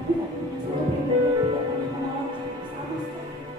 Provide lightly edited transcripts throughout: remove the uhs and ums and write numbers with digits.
Tapi kami punya satu pribadi yang tidak pernah menolak kami sama sekali.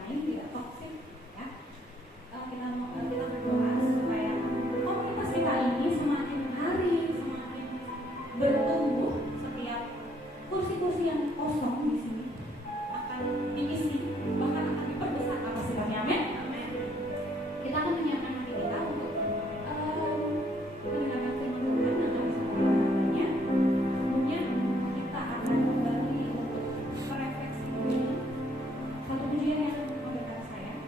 lain tidak toksik ya. Kita berdoa supaya komunitas kita ini semakin hari semakin bertumbuh. Setiap kursi-kursi yang kosong di sini akan diisi, bahkan akan diperbesar kapasitasnya. Amin. Kita akan menyiapkan hati kita untuk mendengarkan firman Tuhan dan habis sebelumnya kita akan kembali untuk merefleksi dulu satu pujian yang memberkati saya.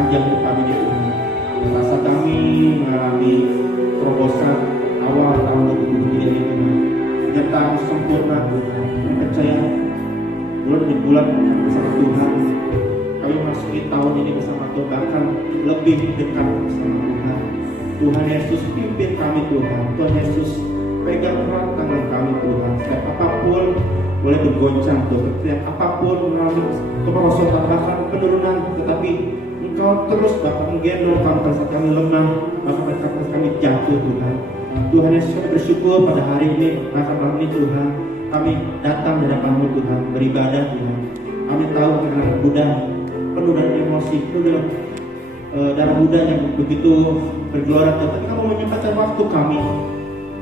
sepanjang hidup kami ini Tuhan. Rasa kami mengalami terobosan awal tahun 2023 ini Tuhan, penyertaan sempurna Tuhan. Kami percaya bulan demi bulan bersama Tuhan, kami memasuki tahun ini bersama Tuhan, bahkan lebih dekat bersama Tuhan. Tuhan Yesus pimpin kami Tuhan. Tuhan Yesus pegang erat tangan kami Tuhan. Setiap apapun boleh bergoncang Tuhan, setiap apapun mengalami kemerosotan bahkan penurunan, tetapi Engkau terus Bapak menggendong kami pada saat kami lemah, bahkan pada saat kami jatuh Tuhan. Tuhan Yesus, kami bersyukur pada hari ini, maka malam ini Tuhan, kami datang di hadapan-Mu Tuhan, beribadah Tuhan. Kami tahu karena mudah penuh dengan emosi, penuh dengan darah muda yang begitu bergelora Tuhan. Tapi kamu menyempatkan waktu kami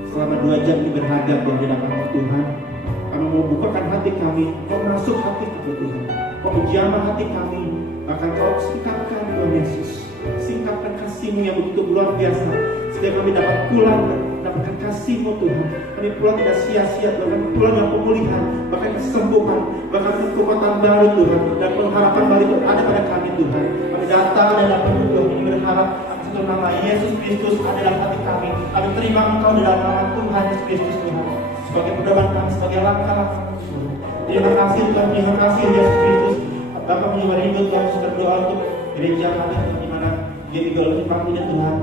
selama 2 jam ini berharga Tuhan di hadapan Tuhan. Kami mau bukakan hati kami, Kau masuk hati kami Tuhan, Kau menjamah hati kami, bahkan Kau singkapkan Tuhan Yesus, singkapkan kasih-Mu yang begitu luar biasa, sehingga kami dapat pulang mendapatkan kasih-Mu Tuhan. Kami pulang tidak sia-sia Tuhan, kami pulang dengan pemulihan, bahkan kesembuhan, bahkan kekuatan baru Tuhan, dan pengharapan baru itu ada pada kami Tuhan. Kami datang dan dapat Tuhan ini berharap atas nama Yesus Kristus ada dalam hati kami. Kami terima Engkau di dalam nama Tuhan Yesus Kristus Tuhan, sebagai pedoman kami, sebagai langkah-langkah kami. Terima kasih Tuhan, terima kasih Yesus Kristus. Bapak menyembah rindu Tuhan, berdoa untuk gereja kami Tuhan, di mana dia digelar waktunya Tuhan.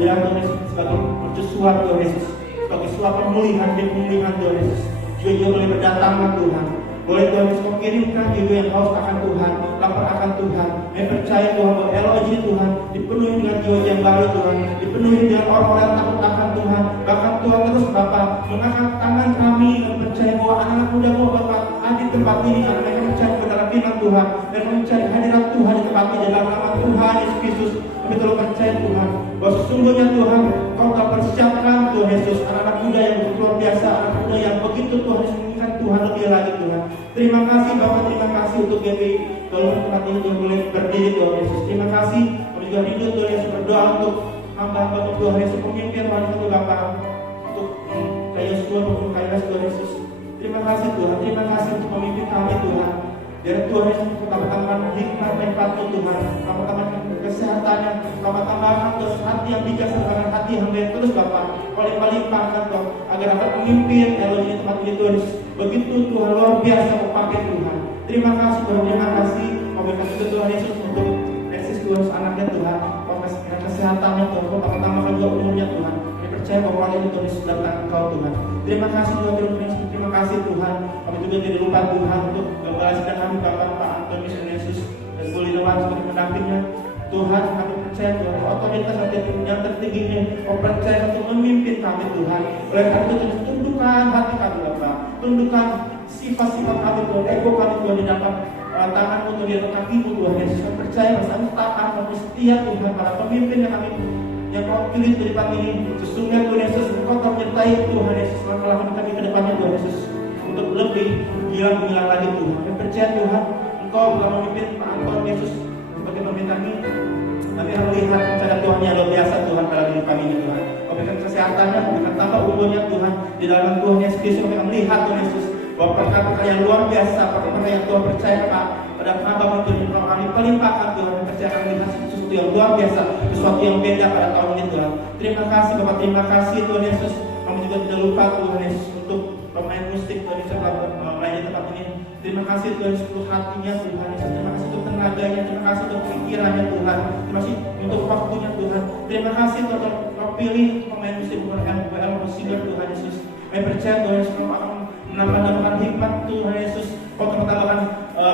Bilang Tuhan Yesus sebagai mercusuar Tuhan Yesus, sebagai suap pemulihan dan pemulihan Tuhan Yesus. Jiwa-jiwa boleh berdatangan Tuhan. Boleh Tuhan Yesus Kau kirimkan jiwa yang haus akan Tuhan, lapar akan Tuhan. Yang percaya Tuhan bahwa LOJ Tuhan dipenuhi dengan jiwa yang baru Tuhan, dipenuhi dengan orang-orang yang takut akan Tuhan. Bahkan Tuhan terus Bapa mengangkat tangan kami dan percaya bahwa anak-anak muda mau Bapa ada di tempat ini, dan mereka mencari kebenaran firman Tuhan dan mencari hadirat Tuhan di tempat ini dalam nama Tuhan Yesus Kristus. Kami telah percaya Tuhan bahwa sesungguhnya Tuhan Kau telah persiapkan Tuhan Yesus anak-anak muda yang begitu luar biasa, anak muda yang begitu Tuhan Yesus menginginkan Tuhan lebih lagi Tuhan. Terima kasih Bapak, terima kasih untuk GPI tolong tempat ini Tuhan boleh berdiri Tuhan Yesus. Terima kasih kami juga rindu Tuhan Yesus, berdoa untuk hamba-hamba Tuhan Yesus, pemimpin wanita Tuhan Bapak, untuk Yosua untuk Kairos Tuhan Yesus. Terima kasih Tuhan, terima kasih untuk pemimpin kami Tuhan. Biar Tuhan Yesus tambahkan hikmat dan patuh Tuhan, tambahkan kesehatannya, tambahkan Tuhan hati yang bijaksana, hati yang baik terus Bapak. Paling-palingkan Tuhan agar dapat memimpin LOJ tempat ini Tuhan Yesus. Begitu Tuhan luar biasa memakai Tuhan. Terima kasih Tuhan, terima kasih. Kami kasih Tuhan Yesus untuk eksis Tuhan anaknya Tuhan. Kau kasih kesehatannya Tuhan, kau tambahkan juga umurnya Tuhan. Kami percaya bahwa orang ini Tuhan Yesus datang Engkau Tuhan. Terima kasih Tuhan, terima kasih Tuhan. Kami juga tidak lupa Tuhan untuk membalaskan kami Bapak Pak Antonius Yesus dan Bu Linawan sebagai pendampingnya. Tuhan kami percaya Tuhan otoritas yang tertinggi ini Kau percaya untuk memimpin kami Tuhan. Oleh karena itu tundukkan hati kami Bapak, tundukkan sifat-sifat kami Tuhan, ego kami Tuhan di dalam tangan-Mu Tuhan, di dalam kaki-Mu Tuhan Yesus. Kami percaya kami taat, kami setia Tuhan para pemimpin yang kami yang Kau pilih dari pagi ini. Sesungguhnya Tuhan Yesus Engkau telah menyertai Tuhan Yesus, langkah kami ke depannya Tuhan Yesus untuk lebih gilang lagi Tuhan. Kami percaya Tuhan Engkau telah memimpin Pak Anton Yesus sebagai pemimpin kami. Kami akan melihat rencana Tuhan yang luar biasa Tuhan pada diri kami ini Tuhan. Kau berikan kesehatannya, Kau berikan tambah umurnya Tuhan di dalam Tuhan Yesus Kristus. Kami akan melihat Tuhan Yesus bahwa perkara-perkara yang luar biasa, perkara yang Tuhan percaya pada hamba-Mu Tuhan, yang kami pelimpahkan Tuhan. Kami percaya akan melihat sesuatu yang luar biasa, sesuatu yang beda pada tahun ini Tuhan. Terima kasih Bapak, terima kasih Tuhan Yesus. Kami juga tidak lupa Tuhan Yesus untuk pemain musik Tuhan Yesus melayani tempat ini. Terima kasih Tuhan Yesus untuk hatinya Tuhan Yesus. Terima kasih untuk tenaganya, terima kasih untuk pikirannya Tuhan. Terima kasih untuk waktunya Tuhan. Terima kasih Tuhan Kau pilih pemain musik Tuhan MPL Musiker Tuhan Yesus. Kami percaya Tuhan Yesus Kau akan menambahkan hikmat Tuhan Yesus. Kau tambahkan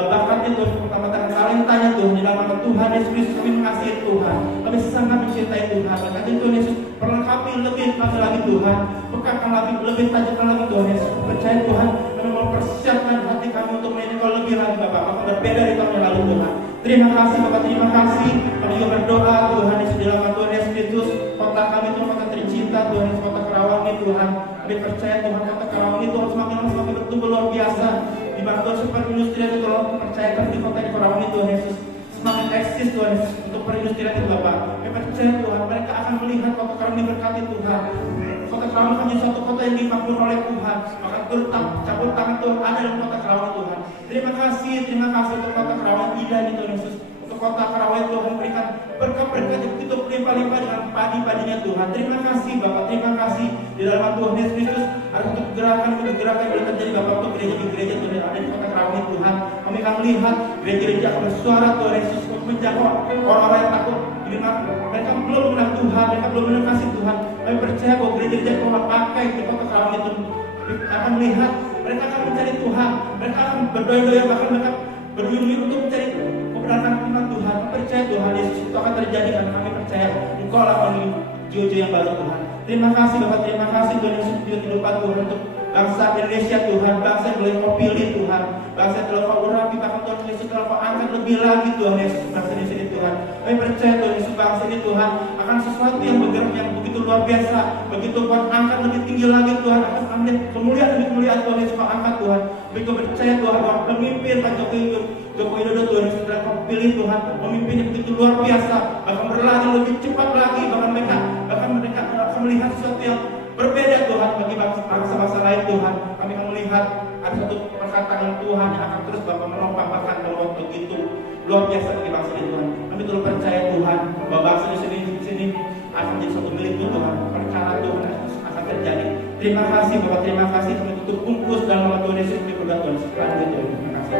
bakatnya Tuhan, Kau tambahkan talentanya Tuhan di dalam nama Tuhan Yesus Kristus. Kami mengasihi Tuhan, kami sangat mencintai Tuhan. Berkati Tuhan Yesus, perlengkapi lebih lagi Tuhan, pekatkan lagi, lebih tajamkan lagi Tuhan Yesus. Percaya Tuhan, kami mau persiapkan hati kami untuk melayani Kau lebih lagi Bapak. Maka berbeda dari tahun yang lalu Tuhan. Terima kasih Bapak, terima kasih. Kami juga berdoa Tuhan Yesus di dalam nama Tuhan Yesus Kristus. Kota kami Tuhan, kota tercinta Tuhan Yesus, kota Karawang ini Tuhan. Kami percaya Tuhan, kota Karawang ini Tuhan semakin bertumbuh luar biasa. Dibantu super industri itu Tuhan, percayakan di kota Karawang ini Tuhan Yesus semakin eksis Tuhan Yesus untuk perindustrian itu Bapak. Kami percaya Tuhan, mereka akan melihat kota Karawang ini berkati Tuhan. Kota Karawang hanya suatu kota yang dimakmur oleh Tuhan. Maka cabut tangan Tuhan ada dalam kota Karawang Tuhan. Terima kasih untuk kota Karawang indah ini Tuhan Yesus. Untuk kota Karawang Tuhan berikan berkat-berkat yang begitu berlimpah-limpah dengan padi-padinya Tuhan. Terima kasih Bapak, terima kasih di dalam Tuhan Yesus Kristus. Ada satu gerakan yang boleh terjadi Bapak untuk gereja-gereja Tuhan yang ada di kota Kerawang Tuhan. Kami akan melihat gereja-gereja akan bersuara Tuhan Yesus untuk menjangkau orang-orang yang takut. Mereka belum mengenal Tuhan, mereka belum mengenal kasih Tuhan. Kami percaya bahwa gereja-gereja Tuhan pakai di kota Kerawang itu akan melihat, mereka akan mencari Tuhan, mereka akan berdoa-doa, bahkan mereka berduyun-duyun untuk mencari kebenaran firman Tuhan. Kami percaya Tuhan Yesus itu akan terjadi, karena kami percaya Engkau lah jiwa-jiwa yang baru Tuhan. Terima kasih Bapak, terima kasih Tuhan Yesus di kehidupan Tuhan untuk bangsa Indonesia Tuhan, bangsa yang boleh Kau pilih Tuhan, bangsa yang telah Kau urapi, bahkan Tuhan Yesus telah Kau angkat lebih lagi Tuhan Yesus, bangsa Indonesia ini Tuhan. Kami percaya Tuhan Yesus, bangsa ini Tuhan akan sesuatu yang bergerak yang begitu luar biasa, begitu Tuhan angkat lebih tinggi lagi Tuhan, akan ambil kemuliaan demi kemuliaan Tuhan Yesus Kau angkat Tuhan. Kami percaya Tuhan bahwa pemimpin Pak Joko Widodo Tuhan Yesus telah Kau pilih Tuhan, pemimpin yang begitu luar biasa, bahkan berlari lebih cepat lagi, bahkan mereka akan melihat sesuatu yang berbeda Tuhan bagi bangsa-bangsa lain Tuhan. Kami akan melihat ada satu perkataan Tuhan yang akan terus Bapak menopang bahkan kalau begitu luar biasa bagi bangsa ini Tuhan. Kami terus percaya Tuhan bahwa bangsa di sini akan menjadi satu milik Tuhan. Perkara Tuhan akan terjadi. Terima kasih Bapak, terima kasih. Kami tutup bungkus dalam nama Tuhan Yesus di berkat Tuhan. Selanjutnya Tuhan. Terima kasih.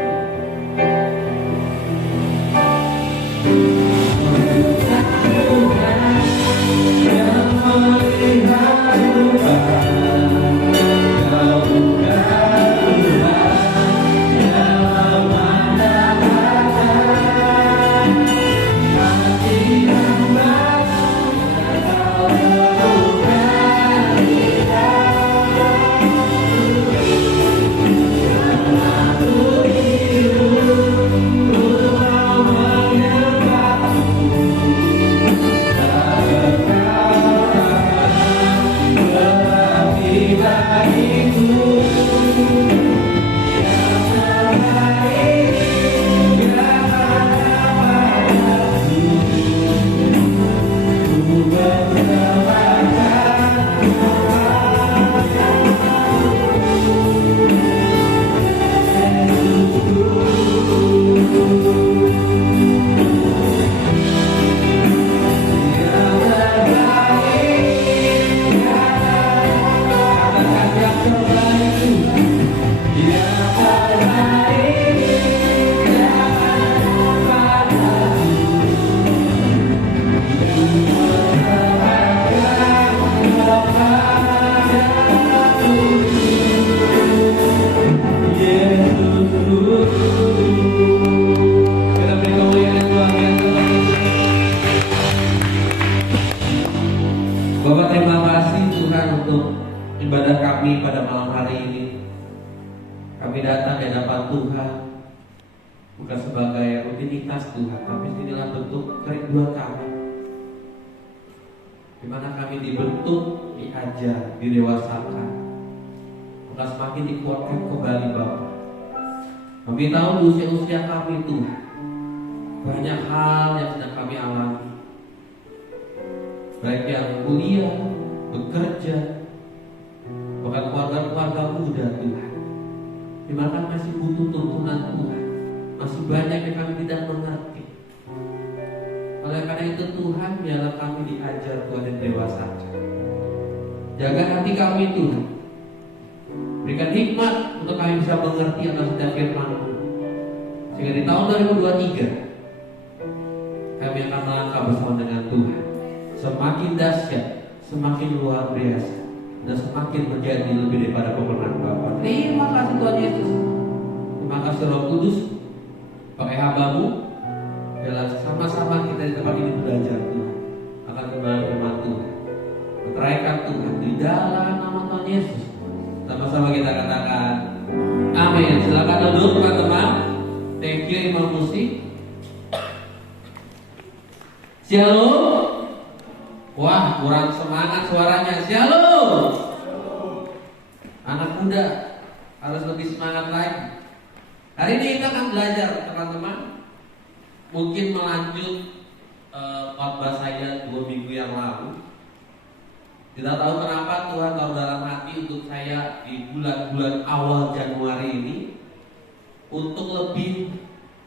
Bapak, terima kasih Tuhan untuk ibadah kami pada malam hari ini. Kami datang di hadapan Tuhan bukan sebagai rutinitas Tuhan, tapi inilah bentuk kerinduan kami, di mana kami dibentuk, diajar, didewasakan, bukan semakin dikuatkan kembali Bapak. Kami tahu di usia-usia kami Tuhan, banyak hal yang sedang kami alami, baik yang kuliah, bekerja, bahkan keluarga-keluarga muda Tuhan, di mana masih butuh tuntunan Tuhan, masih banyak yang kami tidak mengerti. Oleh karena itu Tuhan, biarlah kami diajar Tuhan dan dewasakan. Jaga hati kami Tuhan, berikan hikmat untuk kami bisa mengerti akan setiap firman-Mu, sehingga di tahun 2023 kami akan melangkah bersama dengan Tuhan, semakin dahsyat, semakin luar biasa, dan semakin menjadi lebih daripada pemenang Bapa. Terima kasih Tuhan Yesus. Terima kasih Roh Kudus, pakai hamba-Mu, dalam sama-sama kita di tempat ini belajar Tuhan akan kembali firman Tuhan, meteraikan Tuhan di dalam nama Tuhan Yesus. Sama-sama kita katakan amin. Silakan duduk teman-teman. Thank you Imam Musik. Shalom. Wah, kurang semangat suaranya. Shalom. Anak muda harus lebih semangat lagi. Hari ini kita akan belajar teman-teman, mungkin melanjut khotbah saya 2 minggu yang lalu. Tidak tahu kenapa Tuhan taruh dalam hati untuk saya di bulan-bulan awal Januari ini untuk lebih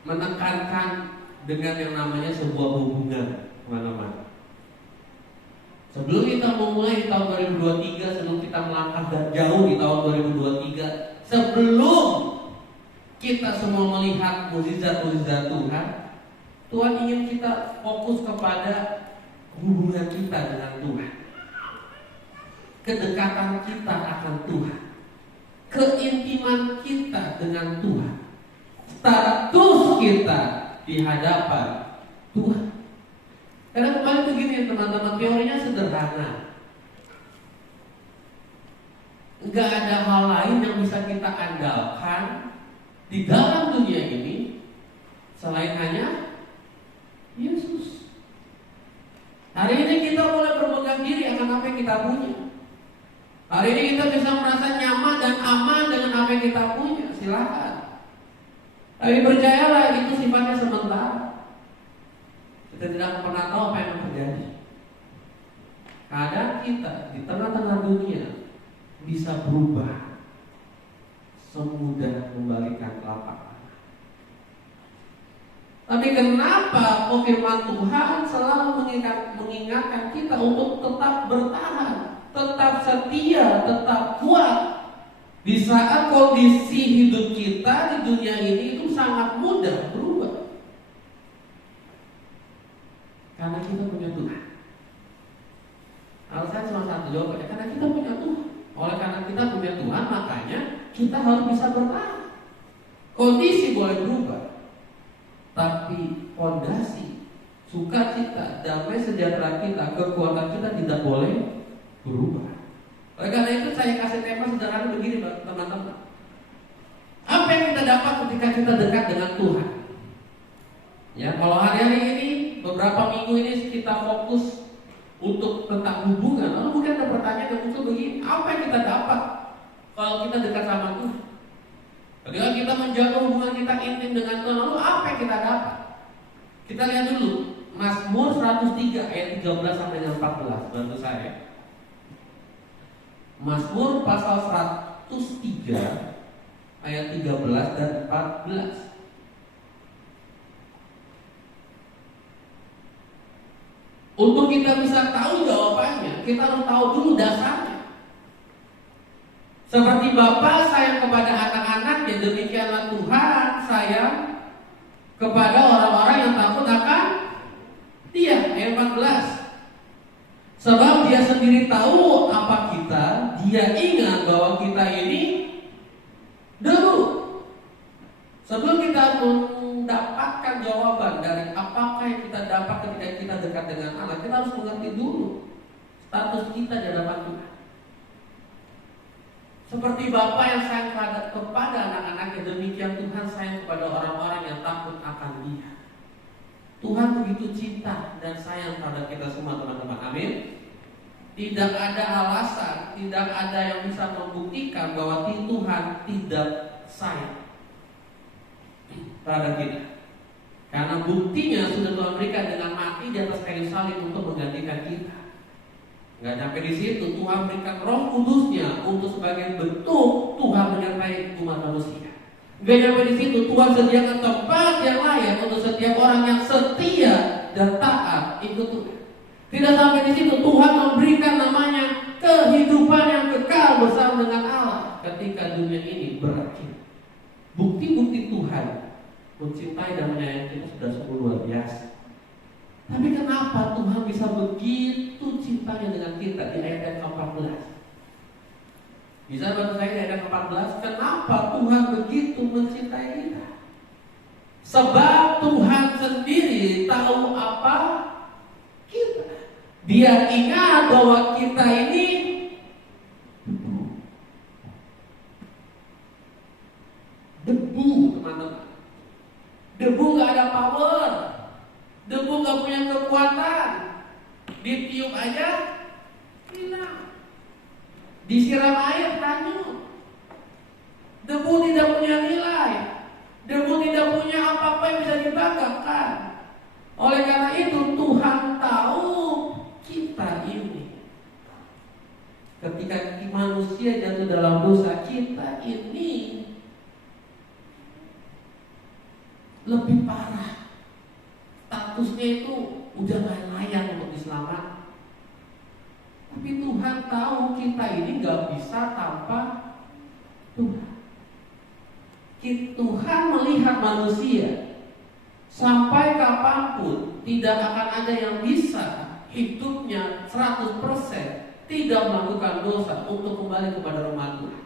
menekankan dengan yang namanya sebuah hubungan. Sebelum kita memulai di tahun 2023, sebelum kita melangkah dan jauh di tahun 2023, sebelum kita semua melihat mukjizat-mukjizat Tuhan, Tuhan ingin kita fokus kepada hubungan kita dengan Tuhan, kedekatan kita akan Tuhan, keintiman kita dengan Tuhan, status kita di hadapan Tuhan. Karena kembali begini teman-teman, teorinya sederhana. Enggak ada hal lain yang bisa kita andalkan di dalam dunia ini selain hanya Yesus. Hari ini kita boleh berpegang diri akan apa yang kita punya. Hari ini kita bisa merasa nyaman dan aman dengan apa yang kita punya. Silakan. Tapi percayalah itu sifatnya sementara. Kita tidak pernah tahu apa yang terjadi. Keadaan kita di tengah-tengah dunia bisa berubah semudah membalikan telapak tangan. Tapi kenapa firman Tuhan selalu mengingatkan kita untuk tetap bertahan, tetap setia, tetap kuat di saat kondisi hidup kita di dunia ini itu sangat mudah berubah? Karena kita punya Tuhan. Alasan cuma satu, jawabannya karena kita punya Tuhan. Oleh karena kita punya Tuhan, makanya kita harus bisa bertahan. Kondisi boleh berubah, tapi fondasi, sukacita, damai sejahtera kita, kekuatan kita tidak boleh berubah. Oleh karena itu saya kasih tema sederhana begini teman-teman. Apa yang kita dapat ketika kita dekat dengan Tuhan? Ya, kalau hari-hari ini, beberapa minggu ini kita fokus untuk tentang hubungan. Lalu mungkin ada pertanyaan yang muncul begini, apa yang kita dapat kalau kita dekat sama Tuhan? Ketika kita menjaga hubungan kita intim dengan Tuhan, lalu apa yang kita dapat? Kita lihat dulu Mazmur 103 ayat 13 sampai dengan 14. Bantu saya. Mazmur pasal 103 ayat 13 dan 14. Untuk kita bisa tahu jawabannya, kita harus tahu dulu dasarnya. Seperti Bapa sayang kepada anak-anaknya, demikianlah Tuhan sayang kepada orang-orang yang takut akan Dia. Ayat 14. Sebab Dia sendiri tahu apa kita, Dia ingat bahwa kita ini debu. Sebelum kita mendapatkan jawaban dari apakah yang kita dapat ketika kita dekat dengan Allah, kita harus mengerti dulu status kita di hadapan Tuhan. Seperti Bapa yang sayang kepada anak-anaknya, demikian Tuhan sayang kepada orang-orang yang takut akan Dia. Tuhan begitu cinta dan sayang pada kita semua teman-teman. Amin. Tidak ada alasan, tidak ada yang bisa membuktikan bahwa Tuhan tidak sayang pada kita. Karena buktinya sudah Tuhan berikan dengan mati di atas kayu salib untuk menggantikan kita. Nggak sampai di situ, Tuhan berikan Roh Kudusnya untuk sebagai bentuk Tuhan menyertai umat manusia. Nggak sampai di situ, Tuhan sediakan tempat yang layak untuk setiap orang yang setia dan taat ikut Tuhan. Tidak sampai di situ, Tuhan memberikan namanya kehidupan yang kekal bersama dengan Allah ketika dunia ini berakhir. Bukti-bukti Tuhan mencintai dan menyayangi kita sudah sungguh luar biasa. Tapi kenapa Tuhan bisa begitu cintanya dengan kita di ayat yang ke-14? Bisa bantu saya di ayat yang ke-14? Kenapa Tuhan begitu mencintai kita? Sebab Tuhan sendiri tahu apa kita. Dia ingat bahwa kita ini debu, teman-teman. Debu gak ada power. Debu gak punya kekuatan. Ditiup aja hilang. Disiram air hanyut. Debu tidak punya nilai. Debu tidak punya apa-apa yang bisa dibanggakan. Oleh karena itu Tuhan tahu kita ini. Ketika manusia jatuh dalam dosa, kita ini lebih parah. Statusnya itu udah gak layak untuk diselamatkan. kita tahu kita ini gak bisa tanpa Tuhan. Tuhan melihat manusia sampai kapanpun tidak akan ada yang bisa hidupnya 100% tidak melakukan dosa untuk kembali kepada rumah Tuhan.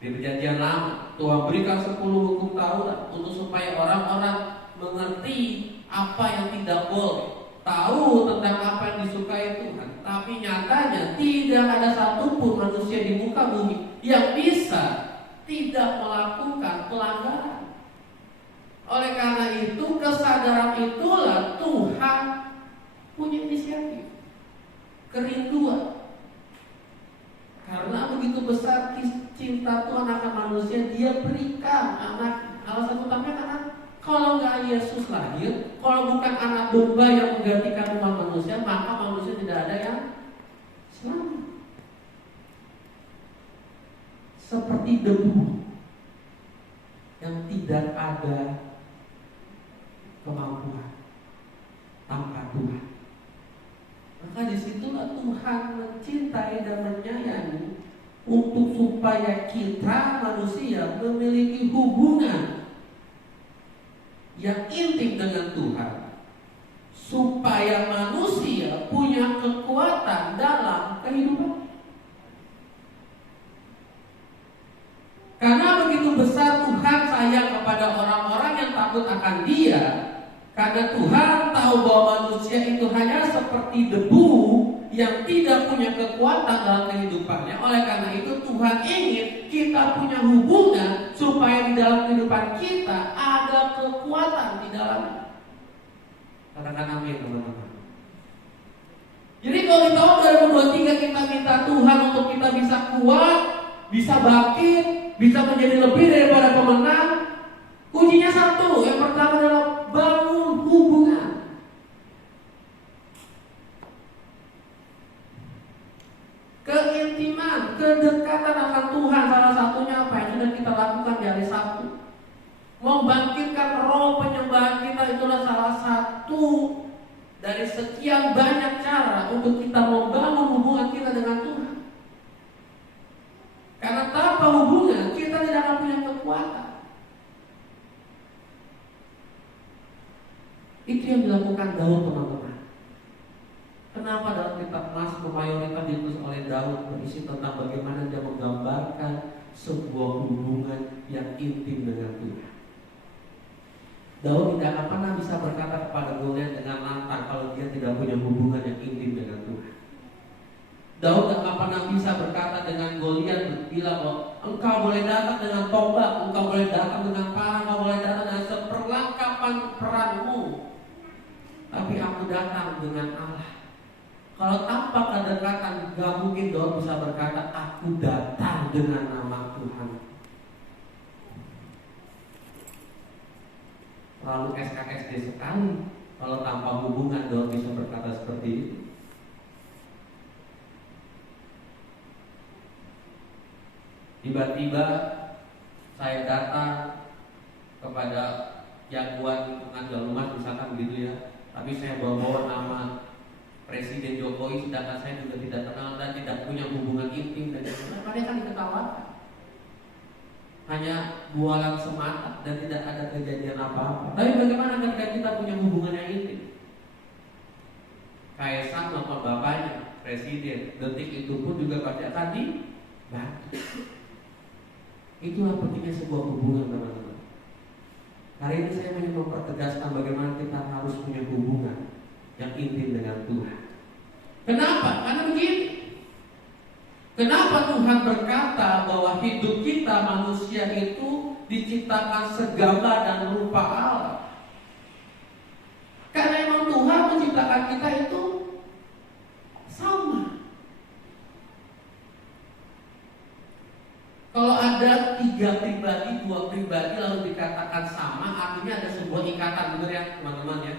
Di perjanjian lama Tuhan berikan 10 hukum Taurat untuk supaya orang-orang mengerti apa yang tidak boleh, tahu tentang apa yang disukai Tuhan. Tapi nyatanya tidak ada satupun manusia di muka bumi yang bisa tidak melakukan pelanggaran. Oleh karena itu, kesadaran itulah Tuhan punya inisiatif, kerinduan. Karena begitu besar cinta Tuhan akan manusia, Dia berikan anak. Alasan utamanya karena kalau nggak Yesus lahir, kalau bukan anak domba yang menggantikan umat manusia, maka manusia tidak ada yang selamat. Seperti debu yang tidak ada kemampuan tanpa Tuhan. Maka disitulah Tuhan mencintai dan menyayangi untuk supaya kita manusia memiliki hubungan yang intim dengan Tuhan, supaya manusia punya kekuatan dalam kehidupan. Karena begitu besar Tuhan sayang kepada orang-orang yang takut akan Dia, karena Tuhan tahu bahwa manusia itu hanya seperti debu yang tidak punya kekuatan dalam kehidupannya. Oleh karena itu Tuhan ingin kita punya hubungan supaya di dalam kehidupan kita ada kekuatan di dalamnya. Katakan amin teman-teman. Jadi kalau di tahun 2023 kita minta Tuhan untuk kita bisa kuat, bisa bangkit, bisa menjadi lebih daripada pemenang, kuncinya satu. Yang pertama adalah bangun hubungan. Keintiman, kedekatan akan Tuhan. Salah satunya apa yang sudah kita lakukan di hari Sabtu. Membangkitkan roh penyembahan kita itulah salah satu dari sekian banyak cara untuk kita membangun hubungan kita dengan Tuhan. Karena tanpa hubungan kita tidak akan punya kekuatan. Itu yang dilakukan Daud, teman-teman. Kenapa dalam kitab Mazmur mayoritas ditulis oleh Daud berisi tentang bagaimana dia menggambarkan sebuah hubungan yang intim dengan Tuhan. Daud tidak akan pernah bisa berkata kepada Goliat dengan lantang kalau dia tidak punya hubungan yang intim dengan Tuhan. Daud tidak akan pernah bisa berkata dengan Goliat, bilang bahwa engkau boleh datang dengan tombak, engkau boleh datang dengan parang, engkau boleh datang dengan seperlengkapan perangmu, tapi aku datang dengan Allah. Kalau tanpa kedekatan, gak mungkin Daud bisa berkata, aku datang dengan nama Tuhan. Terlalu SKSD sekali kalau tanpa hubungan Daud bisa berkata seperti itu. Tiba-tiba saya datang kepada jagoan lingkungan Galumas misalkan begitu ya, tapi saya bawa nama Presiden Jokowi sedangkan saya juga tidak kenal dan tidak punya hubungan intim dan maka dia akan diketawakan. Hanya bualan semata dan tidak ada kejadian apa-apa. Tapi bagaimana ketika kita punya hubungan yang intim? Kaisang telepon bapaknya, presiden, detik itu pun juga pasti akan dibantu. Itulah pentingnya sebuah hubungan, teman-teman. Hari ini saya ingin mempertegaskan bagaimana kita harus punya hubungan yang intim dengan Tuhan. Kenapa? Karena begini. Kenapa Tuhan berkata bahwa hidup kita manusia itu diciptakan segambar dan rupa Allah? Karena memang Tuhan menciptakan kita itu sama. Kalau ada 3 pribadi, 2 pribadi lalu dikatakan sama, artinya ada sebuah ikatan, benar ya teman-teman ya.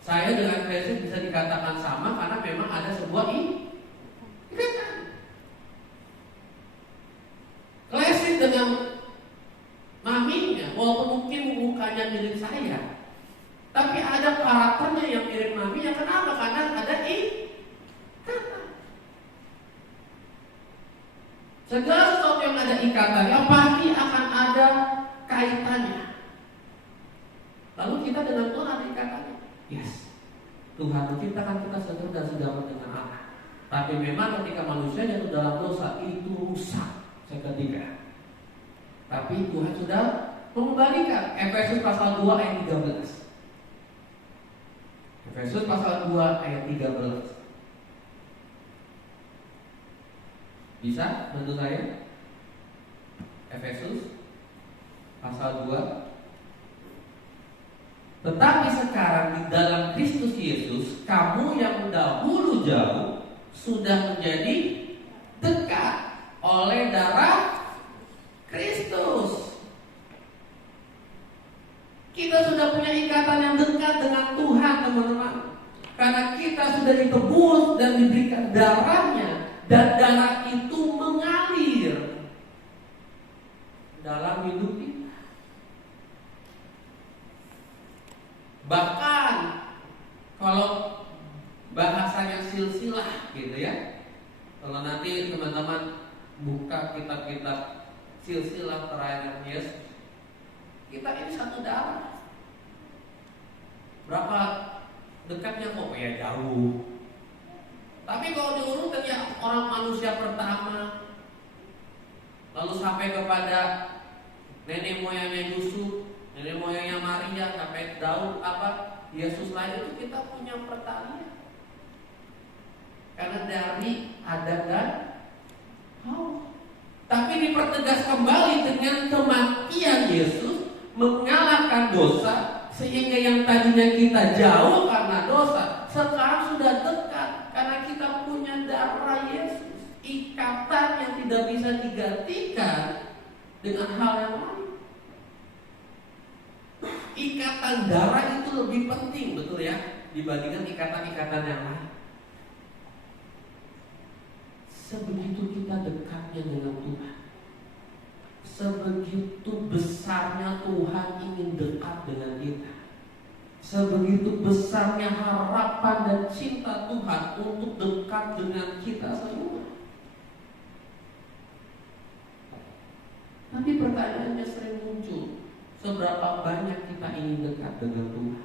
Saya dengan Kristus bisa dikatakan sama karena memang ada sebuah ikatan. Klasik dengan maminya, walaupun mungkin mukanya mirip saya, tapi ada karakternya yang mirip maminya. Kenapa? Karena ada ikatan. Segala sesuatu yang ada ikatannya pasti akan ada kaitannya. Lalu kita dengan Tuhan ada ikatannya. Yes. Tuhan menciptakan kita seger dan segambar dengan Allah. Tapi memang ketika manusia jatuh dalam dosa itu rusak seketika. Tapi Tuhan sudah mengembalikan. Efesus pasal 2 ayat 13. Efesus pasal 2 ayat 13. Bisa bantu saya? Efesus pasal 2. Tetapi sekarang di dalam Kristus Yesus, kamu yang dahulu jauh sudah menjadi dekat oleh darah Kristus. Kita sudah punya ikatan yang dekat dengan Tuhan, teman-teman. Karena kita sudah ditebus dan diberikan darahnya. Dan darah itu mengalir dalam hidup kita. Bahkan kalau bahasanya silsilah gitu ya. Kalau nanti teman-teman buka kitab-kitab silsilah perayaan Yesus, kita ini satu darah. Berapa dekatnya kok ya jauh. Tapi kalau diurutkan ya orang manusia pertama, lalu sampai kepada nenek moyangnya Yusuf, nenek moyangnya Maria, sampai Daud, Yesus lain itu kita punya pertalian. Karena dari Adam dan Hawa. Tapi dipertegas kembali dengan kematian Yesus mengalahkan dosa, sehingga yang tadinya kita jauh karena dosa sekarang sudah dekat. Karena kita punya darah Yesus, ikatan yang tidak bisa digantikan dengan hal yang lain. Ikatan darah itu lebih penting, betul ya, dibandingkan ikatan-ikatan yang lain. Sebegitu kita dekatnya dengan Tuhan, sebegitu besarnya Tuhan ingin dekat dengan kita. Sebegitu besarnya harapan dan cinta Tuhan untuk dekat dengan kita semua. Tapi pertanyaannya sering muncul, seberapa banyak kita ingin dekat dengan Tuhan?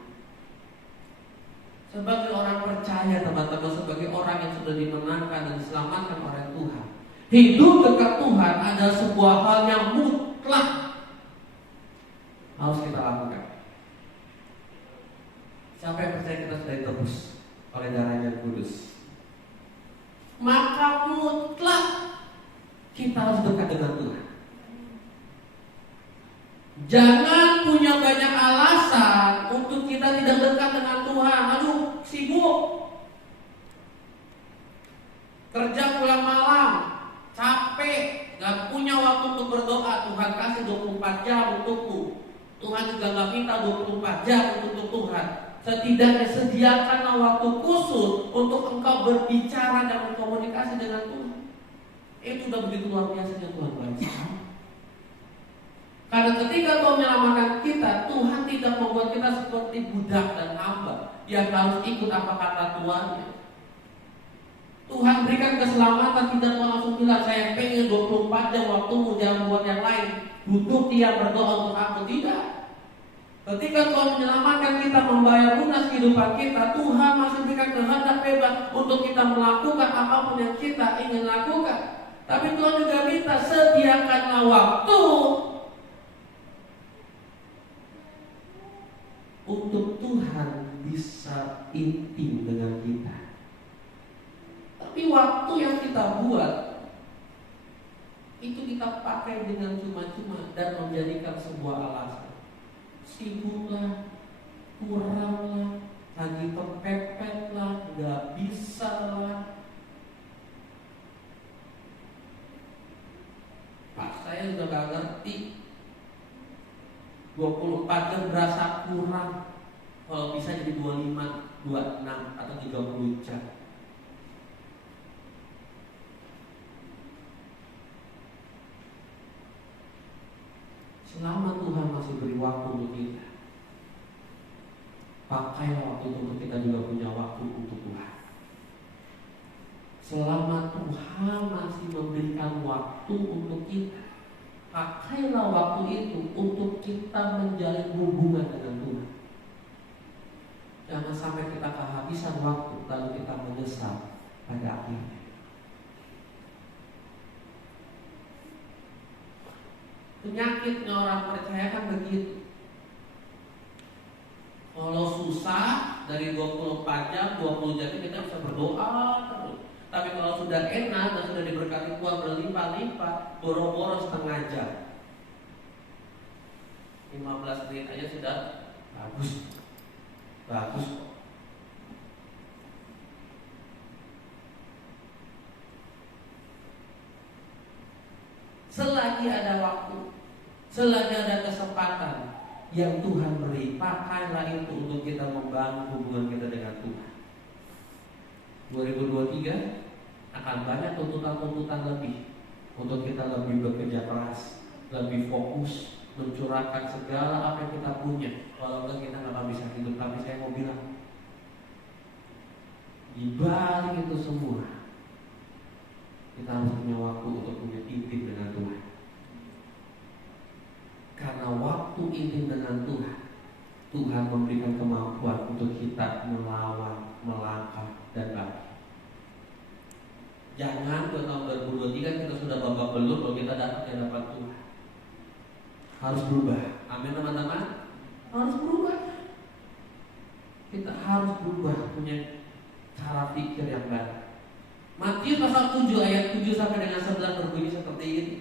Sebagai orang percaya, teman-teman, sebagai orang yang sudah dimenangkan dan diselamatkan oleh Tuhan, hidup dekat Tuhan adalah sebuah hal yang mutlak harus kita lakukan. Siapa yang percaya kita sudah ditebus oleh darah yang kudus, maka mutlak kita harus dekat dengan Tuhan. Jangan punya banyak alasan untuk kita tidak dekat dengan Tuhan. Aduh, sibuk, kerja pulang malam, capek, gak punya waktu untuk berdoa. Tuhan kasih 24 jam untukmu. Tuhan juga gak minta 24 jam untuk Tuhan. Setidaknya sediakanlah waktu khusus untuk engkau berbicara dan berkomunikasi dengan Tuhan. Itu udah begitu luar biasanya Tuhan baik. Karena ketika Tuhan menyelamatkan kita, Tuhan tidak membuat kita seperti budak dan hamba yang harus ikut apa kata tuannya. Tuhan berikan keselamatan, tidak mau langsung bilang saya pengen 24 jam waktumu, jangan buat yang lain, duduk dia berdoa untuk aku. Tidak. Ketika Tuhan menyelamatkan kita, membayar lunas kehidupan kita, Tuhan masih berikan kehendak bebas untuk kita melakukan apapun yang kita ingin lakukan. Tapi Tuhan juga minta sediakanlah waktu untuk Tuhan bisa intim dengan kita. Tapi waktu yang kita buat itu kita pakai dengan cuma-cuma dan menjadikan sebuah alasan. Sibuklah, kuranglah, lagi kepepet lah, gak bisa lah. Pak, saya udah gak ngerti 24 jam berasa kurang. Kalau bisa jadi 25, 26 atau 30 jam. Selama Tuhan masih beri waktu untuk kita, pakailah waktu itu untuk kita juga punya waktu untuk Tuhan. Selama Tuhan masih memberikan waktu itu untuk kita menjalin hubungan dengan Tuhan. Jangan sampai kita kehabisan waktu lalu kita menyesal pada akhirnya. Penyakitnya orang percaya kan begitu. Kalau susah dari 24 jam, 20 jam kita bisa berdoa terus. Tapi kalau sudah enak dan sudah diberkati Tuhan berlimpah-limpah, boro-boro setengah jam, 15 menit aja sudah bagus. Selagi ada waktu, selagi ada kesempatan yang Tuhan beri, pakailah itu untuk kita membangun hubungan kita dengan Tuhan. 2023 akan banyak tuntutan-tuntutan lebih untuk kita lebih bekerja keras, lebih fokus, mencurahkan segala apa yang kita punya. Kalau enggak kita nggak akan bisa hidup. Tapi saya mau bilang, di balik itu semua, kita harus punya waktu untuk punya intim dengan Tuhan. Karena waktu intim dengan Tuhan, Tuhan memberikan kemampuan untuk kita melawan, melangkah, dan bangkit. Jangan ke tahun 2023 kita sudah babak belur kalau kita datang di hadapan Tuhan. Harus berubah. Amin teman-teman. Harus berubah. Kita harus berubah, punya cara pikir yang baru. Matius pasal 7 ayat 7 sampai dengan 11 berbunyi seperti ini.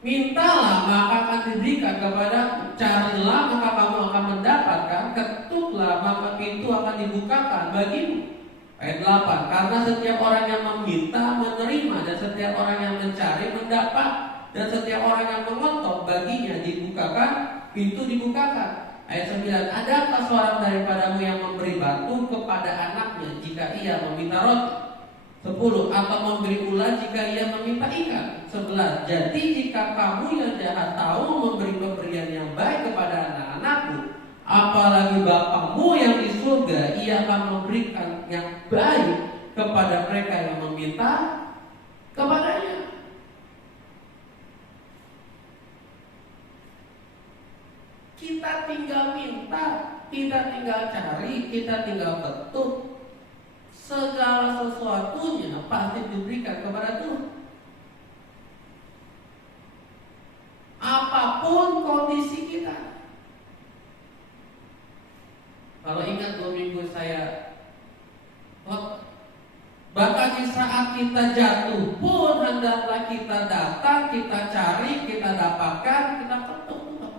Mintalah maka akan diberikan kepadamu, carilah maka kamu akan mendapatkan, ketuklah maka pintu akan dibukakan bagimu. Ayat 8, karena setiap orang yang meminta menerima, dan setiap orang yang mencari mendapat, dan setiap orang yang mengetok baginya dibukakan, pintu dibukakan. Ayat 9, adakah seorang daripadamu yang memberi batu kepada anaknya jika ia meminta roti? 10, atau memberi ular jika ia meminta ikan? 11, jadi jika kamu yang jahat tahu memberi pemberian yang baik kepada anak-anakmu, apalagi Bapamu yang di surga, ia akan memberikan yang baik kepada mereka yang meminta kepadanya. Kita tinggal minta, kita tinggal cari, kita tinggal ketuk. Segala sesuatunya pasti diberikan kepada Tuhan. Apapun kondisi kita. Kalau ingat 2 minggu saya, bahkan di saat kita jatuh pun hendaklah kita datang, kita cari, kita dapatkan, kita ketuk Tuhan.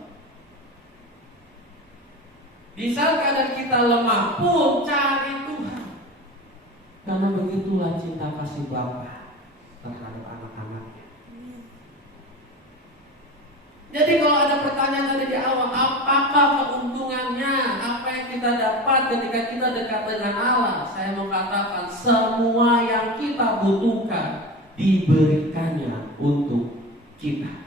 Di saat keadaan kita lemah pun cari Tuhan. Karena begitulah cinta kasih Bapa terhadap anak-anaknya. Jadi kalau ada pertanyaan tadi di awal, apakah keuntungannya, apa yang kita dapat ketika kita dekat dengan Allah? Saya mau katakan, semua yang kita butuhkan diberikannya untuk kita.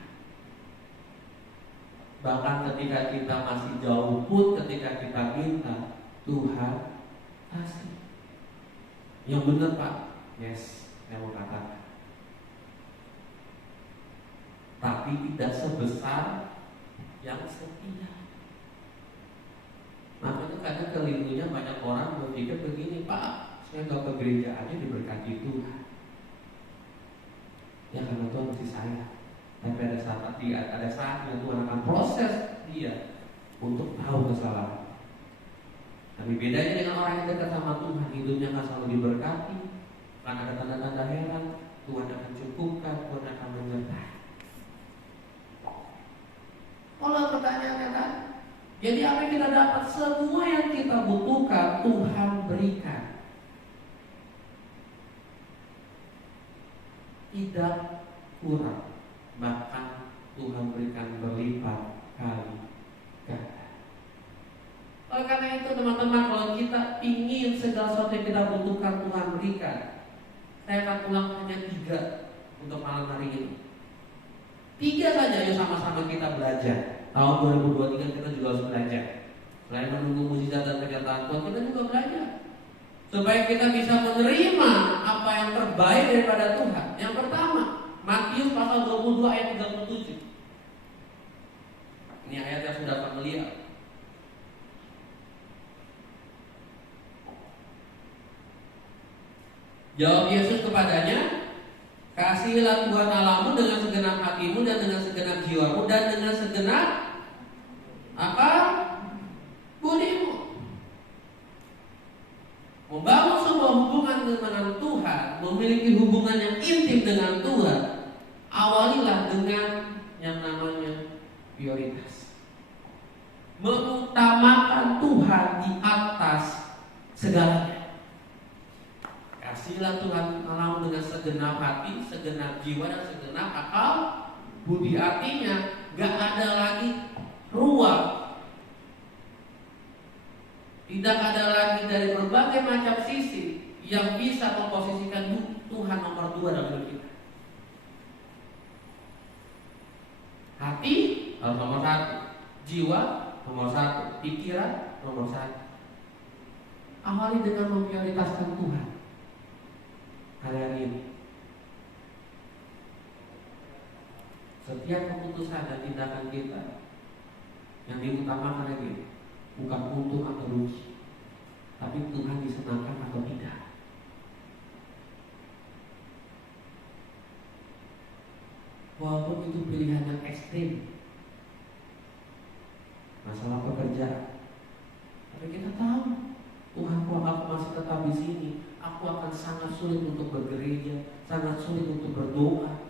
Bahkan ketika kita masih jauh pun, ketika kita minta, Tuhan kasih. Yang benar Pak, yes, saya mau katakan. Tapi tidak sebesar yang setia. Makanya kadang kelirunya banyak orang berpikir begini, Pak, saya nggak ke gereja aja diberkati Tuhan. Ya karena Tuhan masih sayang. Tapi ada saatnya Tuhan akan proses dia untuk tahu kesalahan. Tapi bedanya dengan orang yang dekat sama Tuhan, hidupnya akan selalu diberkati, akan ada tanda-tanda heran, Tuhan akan cukupkan, Tuhan akan menyertai. Kalau pertanyaannya kan, jadi apa yang kita dapat? Semua yang kita butuhkan Tuhan berikan. Tidak kurang, bahkan Tuhan berikan berlipat kali ganda. Oleh karena itu teman-teman, kalau kita ingin segala sesuatu yang kita butuhkan Tuhan berikan, saya akan ulang hanya 3 untuk malam hari ini. 3 saja yang sama-sama kita belajar. Tahun 2023 kita juga harus belajar. Selain menunggu mujizat dan penyertaan Tuhan, kita juga belajar supaya kita bisa menerima apa yang terbaik daripada Tuhan. Yang pertama, Matius pasal 22 ayat 37. Ini ayat yang sudah familiar. Jawab Yesus kepadanya, kasihilah Tuhan Allahmu dengan segenap hatimu dan dengan segenap jiwamu dan dengan segenap apa? Budimu. Membangun sebuah hubungan dengan Tuhan, memiliki hubungan yang intim dengan Tuhan, awalilah dengan yang namanya prioritas. Mengutamakan Tuhan di atas segalanya. Kasihlah Tuhan Allahmu dengan segenap hati, segenap jiwa, dan segenap akal budi. Artinya gak ada lagi ruang, tidak ada lagi dari berbagai macam sisi yang bisa memposisikan Tuhan nomor 2 dalam hidup kita. Hati harus nomor 1, jiwa nomor 1, pikiran nomor 1. Awali dengan memprioritaskan Tuhan hari ini. Setiap keputusan dan tindakan kita yang diutamakan lagi bukan untung atau rugi, tapi Tuhan disenangkan atau tidak. Walaupun itu pilihan yang ekstrim, masalah pekerjaan, tapi kita tahu Tuhan, kalau aku masih tetap di sini, aku akan sangat sulit untuk bergereja, sangat sulit untuk berdoa.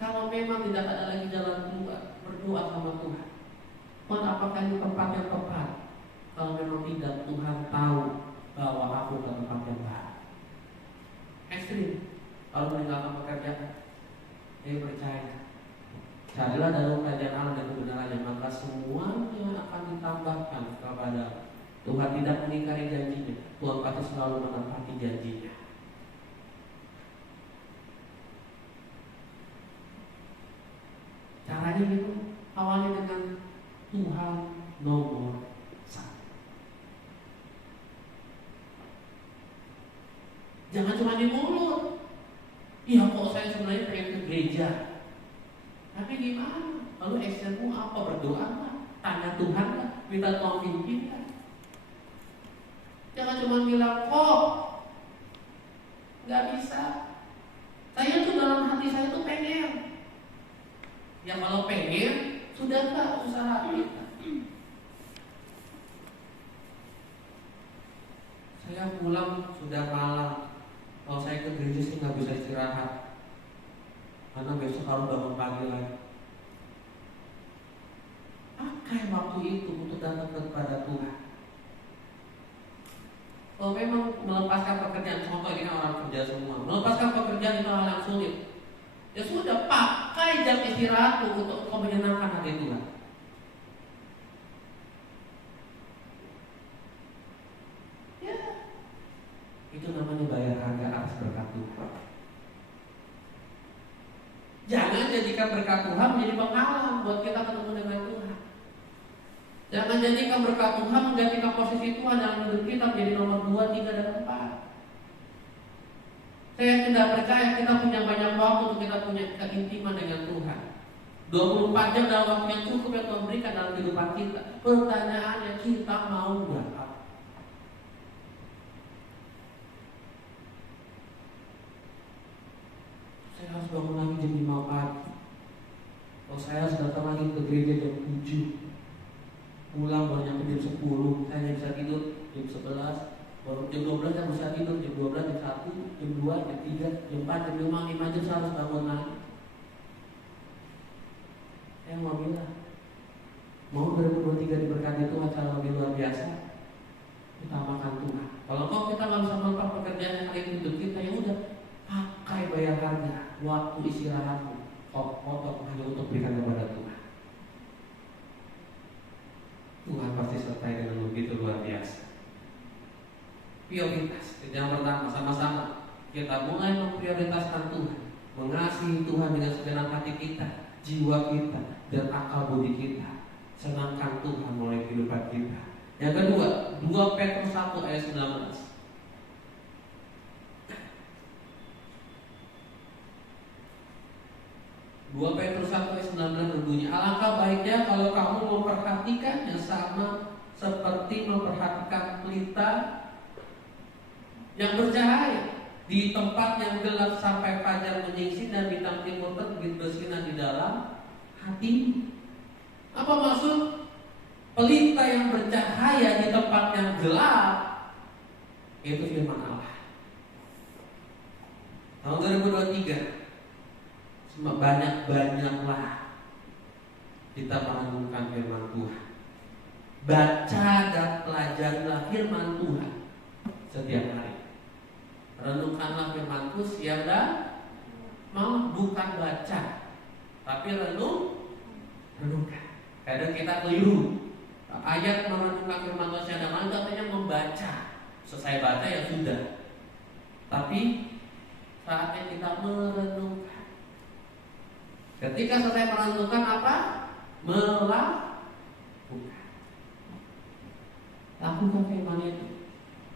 Kalau memang tidak ada lagi jalan keluar, berdoa sama Tuhan. Tuhan, apakah ini tempat yang tepat? Kalau memang tidak, Tuhan tahu bahwa aku ke tempat yang baik. Ekstrim. Kalau meninggalkan pekerjaan, saya percaya, carilah dalam kerajaan Allah dan kebenarannya, maka semuanya akan ditambahkan kepada. Tuhan tidak mengingkari janjinya, Tuhan pasti selalu menepati janjinya. Caranya gitu, awalnya dengan Tuhan nomor 1. Jangan cuma di mulut. Iya kok saya sebenarnya pengen ke gereja, tapi gimana? Lalu actionmu apa? Berdoa lah, tanya Tuhan lah, minta Tuhan pimpin lah. Jangan cuma bilang kok nggak bisa. Saya tuh dalam hati saya tuh pengen. Ya kalau pengen, sudah nggak usaha kita. Saya pulang sudah malam. Kalau saya ke gereja sih nggak bisa istirahat, karena besok harus bangun pagi lagi. Pakai waktu itu untuk datang kepada Tuhan. Kalau memang melepaskan pekerjaan, contoh ini orang kerja semua, melepaskan pekerjaan itu hal yang sulit. Ya sudah, pakai jam istirahatmu untuk kau menyenangkan hati Tuhan. Ya, itu namanya bayar harga atas berkat Tuhan. Jangan jadikan berkat Tuhan menjadi penghalang buat kita ketemu dengan Tuhan. Jangan jadikan berkat Tuhan menggantikan posisi Tuhan dalam hidup kita menjadi nomor 2, 3, dan 4. Saya tidak percaya kita punya banyak waktu untuk kita punya keintiman dengan Tuhan. 24 jam dalam waktu yang cukup yang Tuhan berikan dalam kehidupan kita. Pertanyaannya, kita mau berapa? Saya harus bangun lagi jam 5 pagi. Kalau saya harus datang lagi ke gereja jam 7, pulang baru nyampe jam 10, saya bisa tidur jam 11, baru jam 12 saya bisa tidur, jam 12, jam 1, jam 2, jam 3, jam 4, jam 5, 5 jam saya harus bangun lagi. Saya mau bilang, mau 2023 diberkati Tuhan cara lebih luar biasa, utamakan Tuhan. Kalau kita nggak bisa melakukan pekerjaan yang paling hidup kita, ya udah, pakai bayar harga waktu istirahatmu, potong hanya untuk berikan kepada Tuhan. Tuhan pasti sertai dengan begitu luar biasa. Prioritas. Yang pertama, sama-sama kita mulai memprioritaskan Tuhan, mengasihi Tuhan dengan segenap hati kita, jiwa kita, dan akal budi kita. Senangkan Tuhan mulai kehidupan kita. Yang kedua, 2 Petrus 1 ayat 19. 2 Petrus 1 ayat 19 berbunyi, alangkah baiknya kalau kamu memperhatikannya sama seperti memperhatikan pelita yang bercahaya di tempat yang gelap sampai fajar menyingsing dan bintang timur terbit bersinar di dalam hati. Apa maksud pelita yang bercahaya di tempat yang gelap? Itu firman Allah. Tahun 2023 banyak-banyaklah kita merenungkan firman Tuhan. Baca dan pelajarilah firman Tuhan setiap hari. Renungkanlah firman Tuhan siang dan malam, bukan baca, tapi renungkan. Kadang kita keliru. Ayat merenungkan firman Tuhan siang dan malam katanya membaca. Selesai baca ya sudah. Tapi saatnya kita merenungkan. Ketika selesai merenungkan apa? Melakukan. Lakukan firman itu.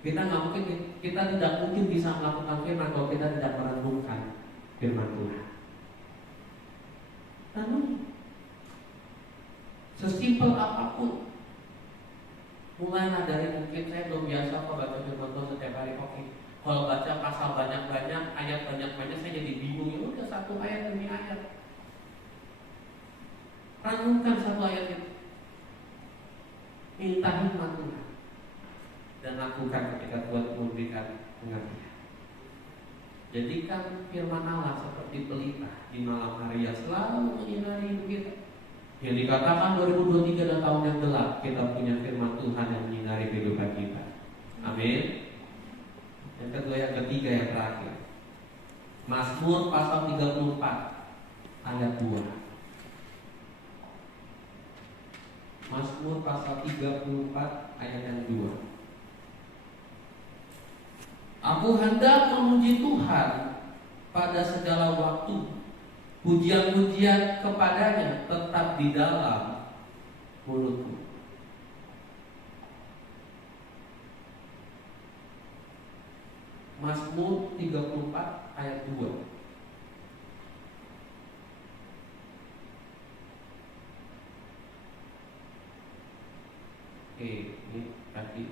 Kita tidak mungkin bisa melakukan firman kalau kita tidak merenungkan firman Tuhan. Namun sesimpel apapun, mulai dari mungkin saya belum biasa kok baca firman Tuhan setiap hari. Oke, kalau baca pasal banyak-banyak, ayat banyak-banyak, saya jadi bingung. Ya udah, satu ayat demi ayat. Renungkan satu ayat itu. Minta hikmat Tuhan dan lakukan ketika Tuhan memberikan pengertian. Jadikan firman Allah seperti pelita di malam hari yang selalu menyinari hidup kita. Yang dikatakan 2023 adalah tahun yang gelap, kita punya firman Tuhan yang menyinari kehidupan kita. Amin. Yang kedua, yang ketiga, yang terakhir, Mazmur pasal 34 ayat 2. Mazmur pasal 34 ayat yang 2. Aku hendak memuji Tuhan pada segala waktu, pujian-pujian kepadanya tetap di dalam mulutku. Mazmur 34 ayat 2. Oke, ini kaki.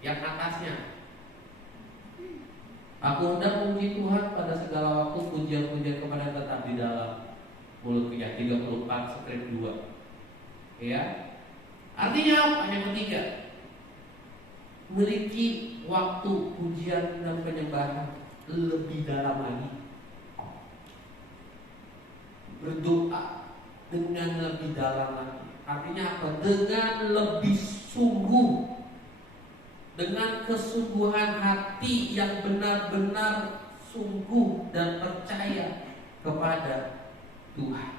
Yang atasnya, aku hendak memuji Tuhan pada segala waktu, pujian-pujian kepada tetap di dalam mulutku. Ya, 34 skrip 2. Ya, artinya apa? Yang ketiga, memiliki waktu pujian dan penyembahan lebih dalam lagi, berdoa dengan lebih dalam lagi. Artinya apa? Dengan lebih sungguh, dengan kesungguhan hati yang benar-benar sungguh dan percaya kepada Tuhan.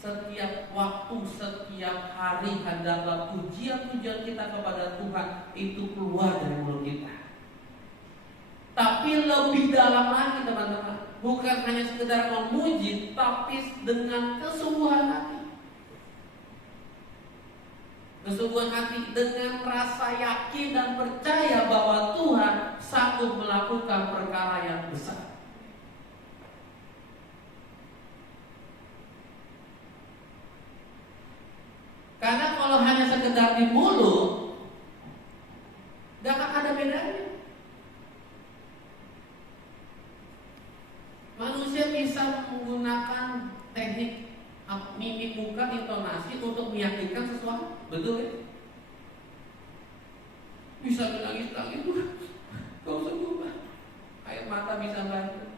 Setiap waktu, setiap hari, hendaklah pujian-pujian kita kepada Tuhan itu keluar dari mulut kita. Tapi lebih dalam lagi, teman-teman, bukan hanya sekedar memuji, tapi dengan kesungguhan hati. Kesungguhan hati dengan rasa yakin dan percaya bahwa Tuhan sanggup melakukan perkara yang besar. Karena kalau hanya sekedar di mulut, gak akan ada bedanya. Manusia bisa menggunakan teknik mimik muka, intonasi untuk meyakinkan sesuatu, betul ya? Bisa menangis-nangis, kau sembuh, air mata bisa bantu.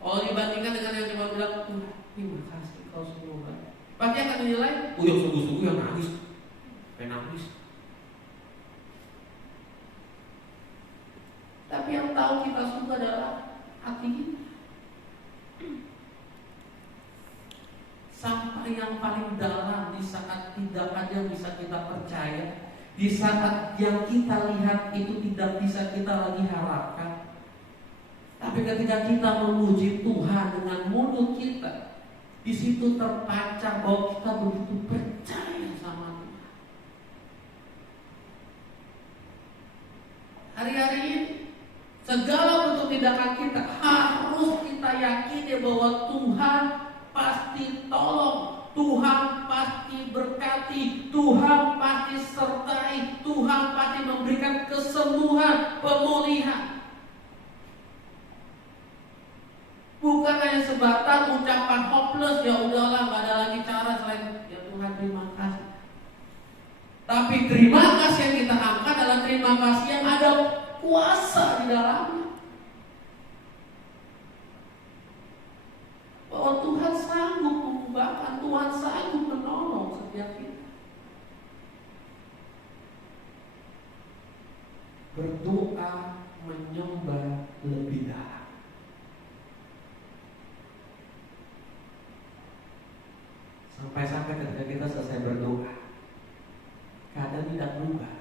Kalau dibandingkan dengan yang cuma bilang, terima kasih kau sembuh, pasti akan dinilai, yang sungguh-sungguh yang nangis, nangis. Tapi yang tahu kita suka adalah hati kita. Sampai yang paling dalam, di saat tidak ada yang bisa kita percaya, di saat yang kita lihat itu tidak bisa kita lagi harapkan. Tapi ketika kita memuji Tuhan dengan mulut kita, Di situ terpancar bahwa kita begitu percaya sama Tuhan. Hari-hari ini segala bentuk tindakan kita harus kita yakini bahwa Tuhan pasti tolong, Tuhan pasti berkati, Tuhan pasti sertai, Tuhan pasti memberikan kesembuhan, pemulihan. Bukan hanya sebatas ucapan hopeless, ya udahlah gak ada lagi cara selain ya Tuhan terima kasih. Tapi terima kasih yang kita angkat adalah terima kasih yang ada kuasa di dalamnya. Bahwa Tuhan sanggup mengubahkan, Tuhan sanggup menolong setiap kita. Berdoa menyembah lebih dalam. Sampai-sampai ketika kita selesai berdoa, keadaan tidak berubah,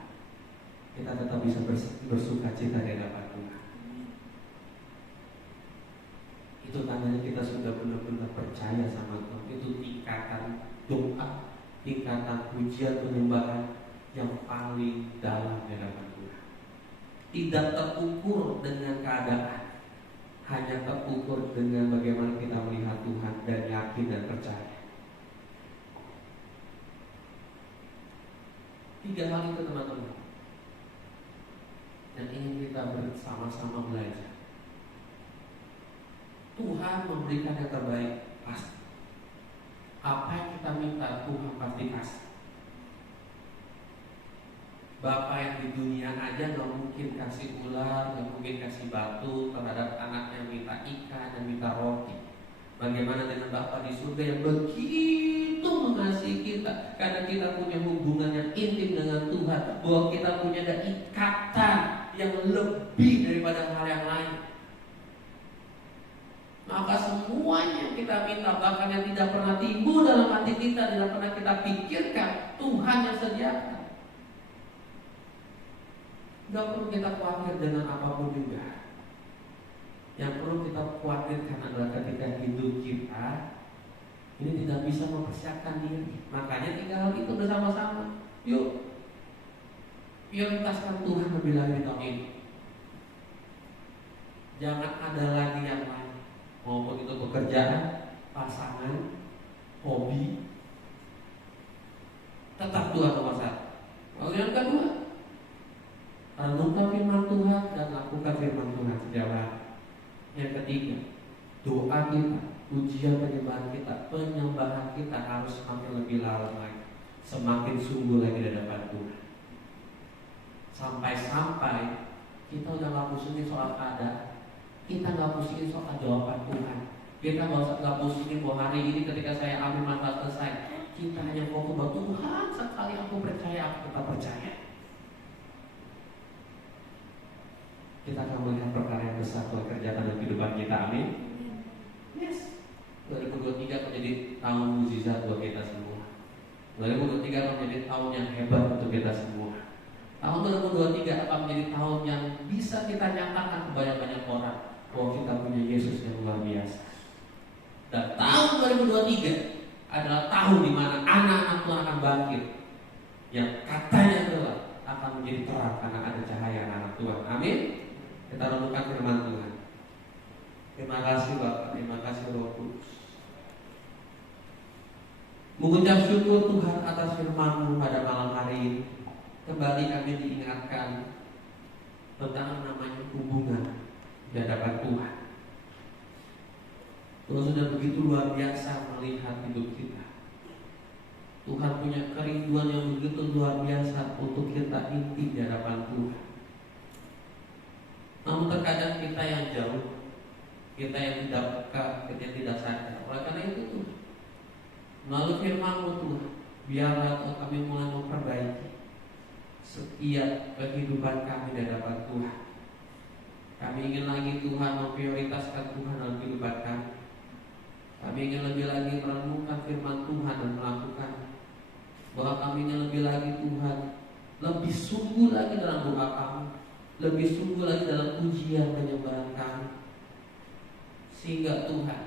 kita tetap bisa bersuka cita di hadapan Tuhan. Itu tandanya kita sudah benar-benar percaya sama Tuhan. Itu tingkatan doa, tingkatan pujian penyembahan yang paling dalam di hadapan Tuhan. Tidak terukur dengan keadaan, hanya terukur dengan bagaimana kita melihat Tuhan dan yakin dan percaya. 3 hal itu teman-teman yang ingin kita bersama-sama belajar. Tuhan memberikan yang terbaik pasti. Apa yang kita minta Tuhan pasti kasih. Bapak yang di dunia aja gak mungkin kasih ular, gak mungkin kasih batu terhadap anaknya minta ikan dan minta roti. Bagaimana dengan Bapa di surga yang begitu mengasihi kita, karena kita punya hubungan yang intim dengan Tuhan, bahwa kita punya ada ikatan yang lebih daripada hal yang lain. Maka semuanya yang kita minta, bahkan yang tidak pernah timbul dalam hati kita, tidak pernah kita pikirkan, Tuhan yang sediakan. Gak perlu kita khawatir dengan apapun juga. Yang perlu kita khawatirkan adalah ketika hidup kita ini tidak bisa mempersiapkan diri. Makanya 3 hal itu bersama-sama. Yuk, prioritaskan Tuhan lebih lagi di tahun ini. Jangan ada lagi yang lain, maupun itu pekerjaan, pasangan, hobi. Tetap Tuhan nomor 1. Lalu yang kedua, renungkan firman Tuhan dan lakukan firman Tuhan setiap hari. Yang ketiga, doa kita, pujian penyembahan kita harus semakin lebih larut lagi, semakin sungguh lagi di hadapan Tuhan. Sampai-sampai kita udah gak pusingin soal keadaan, kita gak pusingin soal jawaban Tuhan, kita gak pusingin bahwa hari ini ketika saya ambil masalah selesai, kita hanya fokus bahwa Tuhan sekali aku percaya, aku tetap percaya. Kita akan melihat perkara yang besar Tuhan kerjakan dalam kehidupan kita, amin. Yes. 2023 akan menjadi tahun mukjizat buat kita semua. 2023 akan menjadi tahun yang hebat untuk kita semua. Tahun 2023 akan menjadi tahun yang bisa kita nyatakan kepada banyak orang bahwa kita punya Yesus yang luar biasa. Dan tahun 2023 adalah tahun di mana anak-anak Tuhan akan bangkit, yang katanya adalah akan menjadi terang karena ada cahaya anak Tuhan, amin. Kita renungkan firman Tuhan. Terima kasih Bapak, terima kasih Roh Kudus. Mengucap syukur Tuhan atas firman-Mu pada malam hari ini. Kembali kami diingatkan tentang namanya hubungan di hadapan Tuhan. Tuhan sudah begitu luar biasa melihat hidup kita. Tuhan punya kerinduan yang begitu luar biasa untuk kita intim di hadapan Tuhan. Namun terkadang kita yang jauh, kita yang tidak peka, kita yang tidak sadar. Oleh karena itu Tuhan, melalui firman-Mu Tuhan, biarlah Tuhan kami mulai memperbaiki setiap kehidupan kami di hadapan Tuhan. Kami ingin lagi Tuhan memprioritaskan Tuhan dalam kehidupan kami. Kami ingin lebih lagi merenungkan firman Tuhan dan melakukan. Bahwa kami ingin lebih lagi Tuhan, lebih sungguh lagi dalam doa kami, lebih sungguh lagi dalam pujian penyembahan kami, sehingga Tuhan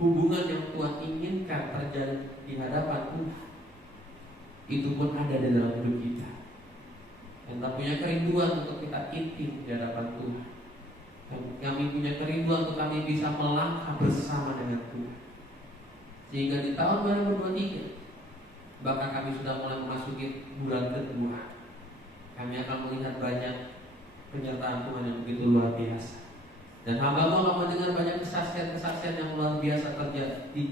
hubungan yang Tuhan inginkan terjadi di hadapan Tuhan, itu pun ada di dalam hidup kita. Yang tak punya kerinduan untuk kita intim di hadapan Tuhan. Kami punya kerinduan untuk kami bisa melangkah bersama dengan Tuhan. Sehingga di tahun 2023, bahkan kami sudah mulai memasuki bulan kedua, kami akan melihat banyak penyertaan Tuhan yang begitu luar biasa. Dan hamba Allah mendengar banyak kesaksian-kesaksian yang luar biasa terjadi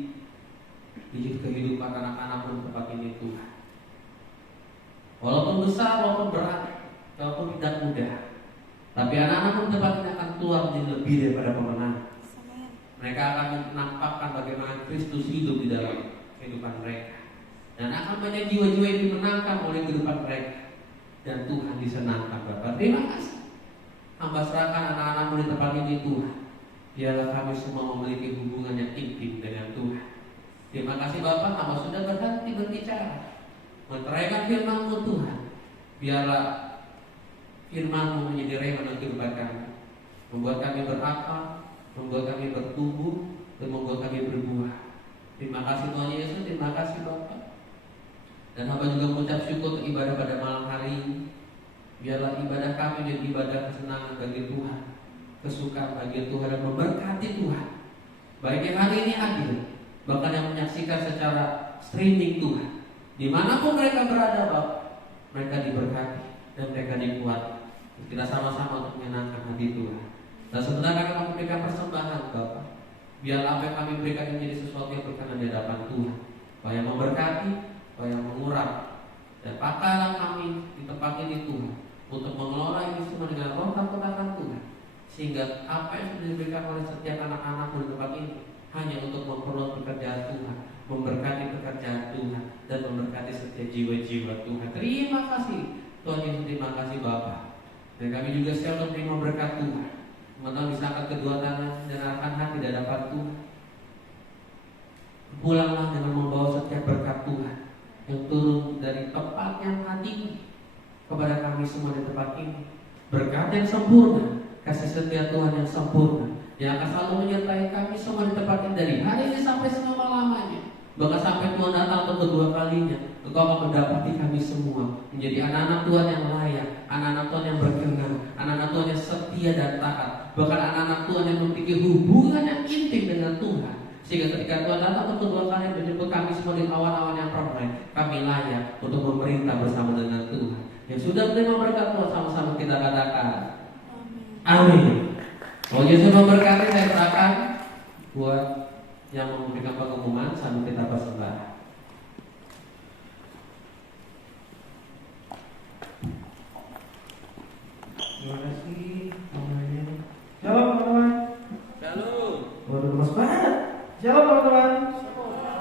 di kehidupan anak-anak pun tempat ini Tuhan. Walaupun besar, walaupun berat, walaupun tidak mudah, tapi anak-anak pun tempat ini akan keluar menjadi lebih daripada pemenang. Mereka akan menampakkan bagaimana Kristus hidup di dalam kehidupan mereka, dan akan banyak jiwa-jiwa yang dimenangkan oleh kehidupan mereka, dan Tuhan disenangkan. Bapak, terima kasih. Hamba serahkan anak-anakmu di tempat ini Tuhan. Biarlah kami semua memiliki hubungan yang intim dengan Tuhan. Terima kasih Bapak, hamba sudah berhenti berbicara, meneraikan firman-Mu Tuhan. Biarlah firman-Mu menjadi rema dalam kehidupan kami, membuat kami berakal, membuat kami bertumbuh, dan membuat kami berbuah. Terima kasih Tuhan Yesus, terima kasih Bapak. Dan hamba juga mengucap syukur untuk ibadah pada malam hari ini. Biarlah ibadah kami menjadi ibadah kesenangan bagi Tuhan, kesukaan bagi Tuhan, dan memberkati Tuhan. Baik yang hari ini hadir, bahkan yang menyaksikan secara streaming Tuhan, dimanapun mereka berada Bapak, mereka diberkati dan mereka dikuatkan. Kita sama-sama untuk menyenangkan hati Tuhan. Dan sebenarnya kami memberikan persembahan Bapak, biarlah apa yang kami berikan menjadi sesuatu yang berkenan di hadapan Tuhan, supaya memberkati, supaya mengurang, dan pakailah kami di tempat ini Tuhan, untuk mengelola ini semua dengan roh takut akan Tuhan, sehingga apa yang sudah diberikan oleh setiap anak-anak di tempat ini hanya untuk memperoleh pekerjaan Tuhan, memberkati pekerjaan Tuhan, dan memberkati setiap jiwa-jiwa Tuhan. Terima kasih Tuhan Yesus, terima kasih Bapa. Dan kami juga siap untuk menerima berkat Tuhan. Teman-teman bisa angkat kedua tangan dan arahkan hati di hadapan Tuhan. Pulanglah dengan membawa setiap berkat Tuhan yang turun dari tempat yang hati kepada kami semua di tempat ini. Berkat yang sempurna, kasih setia Tuhan yang sempurna, yang akan selalu menyertai kami semua di tempat ini dari hari ini sampai selama-lamanya. Bahkan sampai Tuhan datang untuk kedua kalinya, Engkau akan mendapati kami semua menjadi anak-anak Tuhan yang layak, anak-anak Tuhan yang berkenan, anak-anak Tuhan yang setia dan taat, bahkan anak-anak Tuhan yang memiliki hubungan yang intim dengan Tuhan. Sehingga ketika Tuhan datang untuk kedua kali menjemput kami semua di awan-awan yang permai, kami layak untuk memerintah bersama dengan Tuhan. Yang sudah menerima berkat Tuhan, sama-sama kita katakan amin. Oh Yesus memberkati. Saya serahkan buat yang memberikan pengumuman sambil kita persembahan. Terima kasih. Shalom teman-teman. Shalom. Waduh, lemas banget. Shalom teman-teman.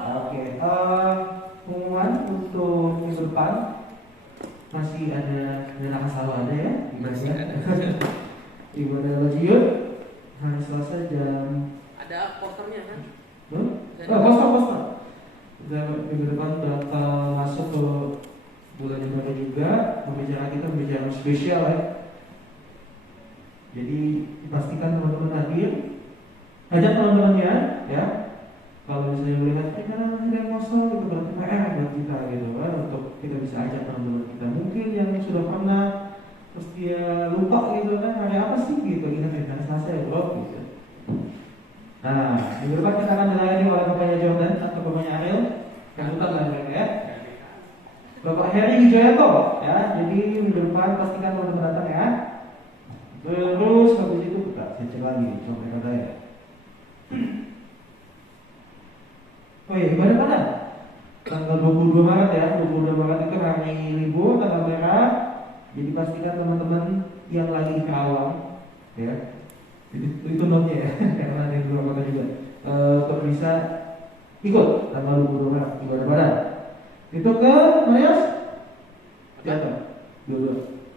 Oke, pengumuman untuk minggu depan masih ada, dan akan selalu ada ya. Masih ada. Ibadah Lajiut hari Selasa jam. Ada posternya kan? Poster. Dan minggu depan bakal masuk ke bulan yang baru juga. Kita membicarakan spesial ya. Jadi dipastikan teman-teman hadir. Ajak teman-temannya ya. Kalau misalnya melihat karena masih ada kosong itu berarti PR buat kita gitu kan, untuk kita bisa ajak teman-teman kita mungkin yang sudah pernah terus dia lupa gitu kan hari apa sih gitu, kita hari Selasa ya bro gitu. Nah minggu depan kita akan dilayani oleh Bapaknya Jordan atau Bapaknya Ariel yang utama dan mereka ya, Bapak Heri Wijoyanto ya. Jadi minggu depan pastikan teman-teman datang ya. Terus habis itu kita cek lagi sampai kata ya. Oh iya, ibadah mana? Tanggal 22 Maret ya, 22 Maret itu hari libur, tanggal merah. Jadi pastikan teman-teman yang lagi di Karawang ya, itu notnya ya, karena ada di luar kota juga, untuk bisa ikut tanggal 22 Maret ibadah badan. Itu ke mana ya? Ciater,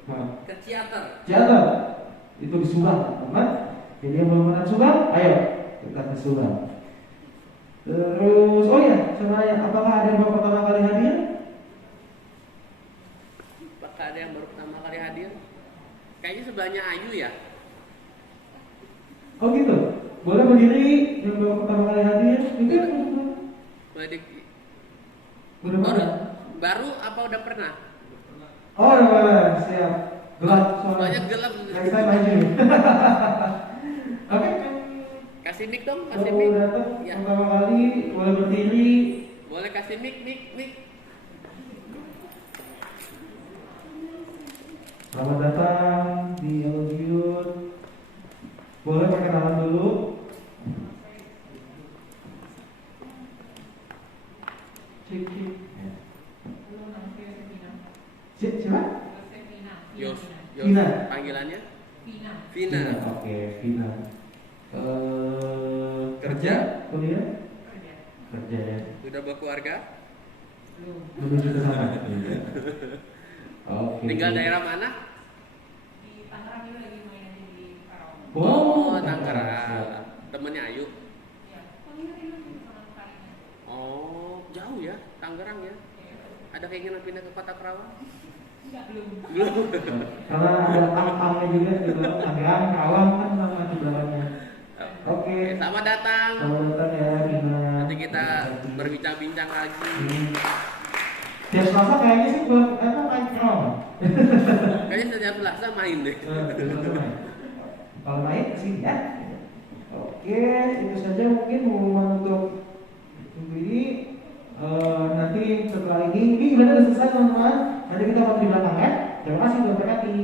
maaf. Ke Ciater. Itu di Subang, teman. Jadi yang belum pernah Subang, ayo kita ke Subang. Terus, oh ya, sebenarnya apakah ada yang baru pertama kali hadir? Apakah ada yang baru pertama kali hadir? Kayaknya sebelahnya Ayu ya. Oh gitu. Boleh berdiri yang baru pertama kali hadir. itu Mulai di udah baru, mana? baru apa udah pernah? Oh, udah mana? Siap. Gelap soalnya. Banyak gelap. Next time aja. Oke. Kasih mic dong, kasih Kalau mic. datang Ya. pertama kali boleh berdiri. Boleh kasih mic. Selamat datang di Hello Youth. Boleh perkenalan dulu. Cik. Halo, nama saya Vina. Siapa? Saya Vina. Yos, Vina. panggilannya? Vina. Vina. Oke, Vina. Kerja? Kuliah? Kerja. Kerja ya. Udah berkeluarga? Belum. Menuju ke sana. Oke. Tinggal daerah mana? Di Tangerang juga lagi main aja di Karawang. Oh, Tangerang. Temennya Ayu. Ya. Paling ini sama kalinya. Oh, jauh ya, Tangerang ya. Ya. Ada keinginan pindah ke Kota Karawang? Enggak, belum. Karena ada ang-angnya juga di belakang. Tangerang, Karawang kan sama di belakangnya. Oke. Selamat datang. Selamat datang ya, Vina. Nanti kita berbincang-bincang lagi. Tiap Selasa kayaknya sih buat main Karawang. Kayaknya setiap Selasa main deh. Kalau main kesini ya. Oke, itu saja mungkin pengumuman untuk minggu ini. Nanti setelah ini udah selesai teman-teman. Nanti kita mau di belakang ya. Terima kasih, Bapak Kati.